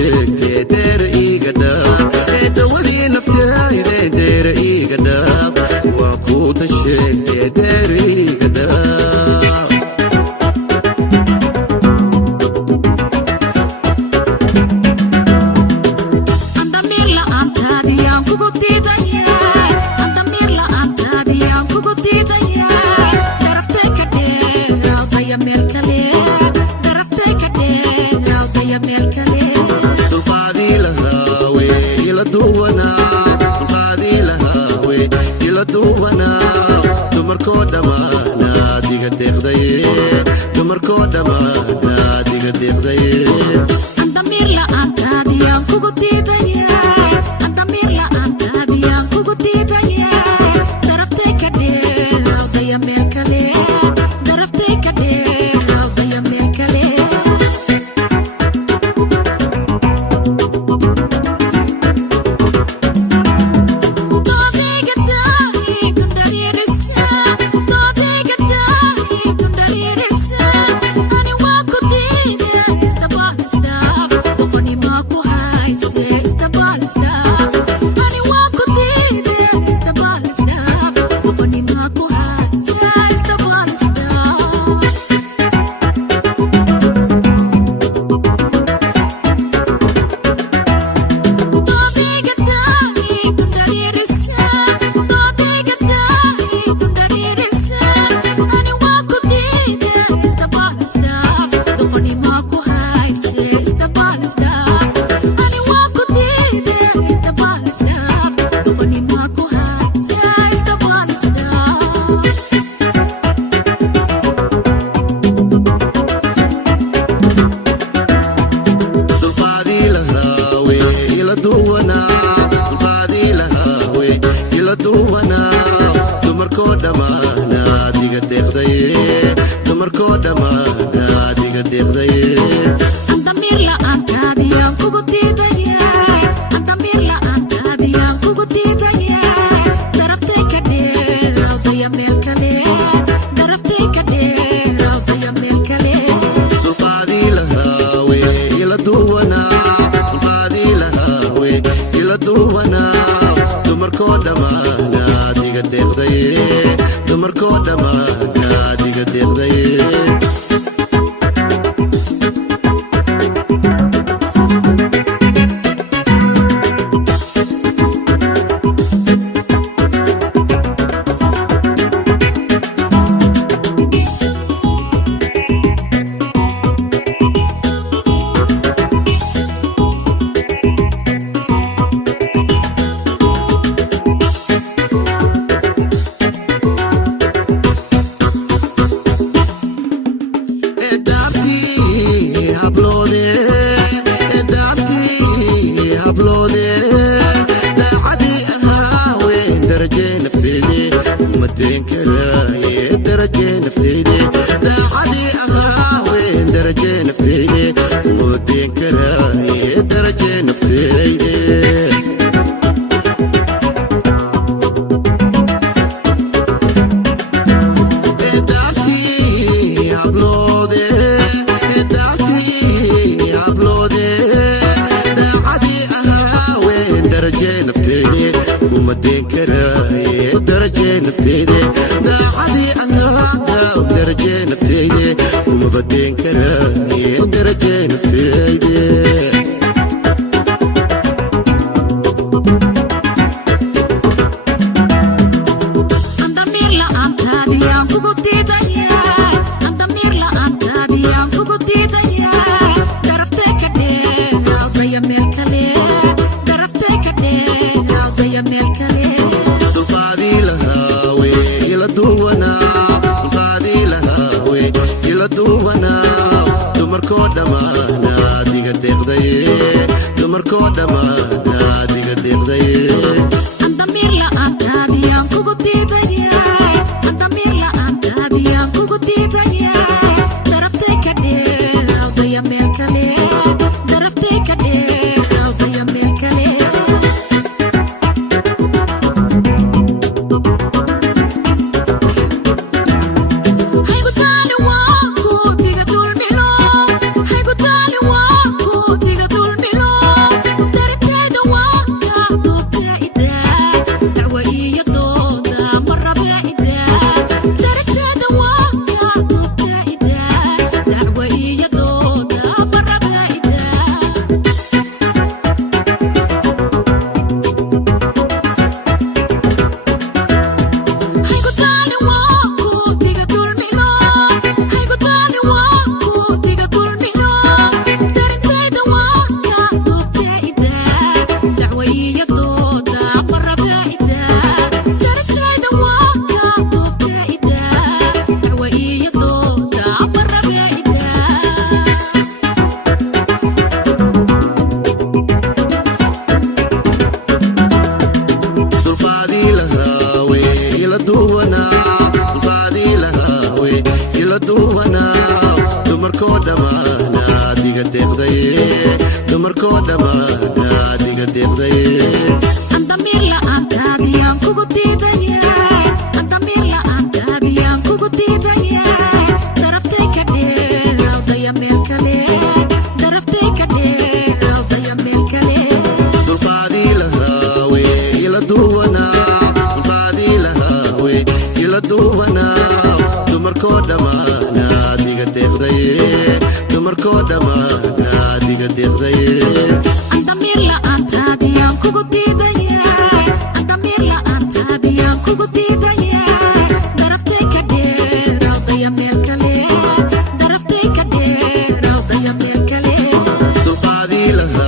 sheegtee dheer iiga dhaaf dawadii naftayde dheer iiga dhaaf waa kuuta sheegtee dheer iiga dhaaf Andamir la anta diyan kugu tiidaya andamir la anta ila duwana dulqaadii lahaawe ila duwana dumarkoo dhammaana diga deeqdaye dumarkoo dhammaana diga deeqdaye andamir la'aantaadiyaan kugu diidaya andamir la'aantaadiyaan kugu diidaya daraftay ka dheerawdaya meel kale daraftay ka dheerawdaya meel kale dulqaadii lahaawe ila duwana dulqaadii lahaawe ila duwana dumarkoo dhammaana diga deeqdaye dumarkoo dhammaana diga deeqdaye andamir la'aantaadiyaan kugu diidaya andamir la'aantaadiyaan kugu diidaya daraftay ka dheerawdaya meel kale daraftay ka dheerawdaya meel kale dulqaadii lahaawe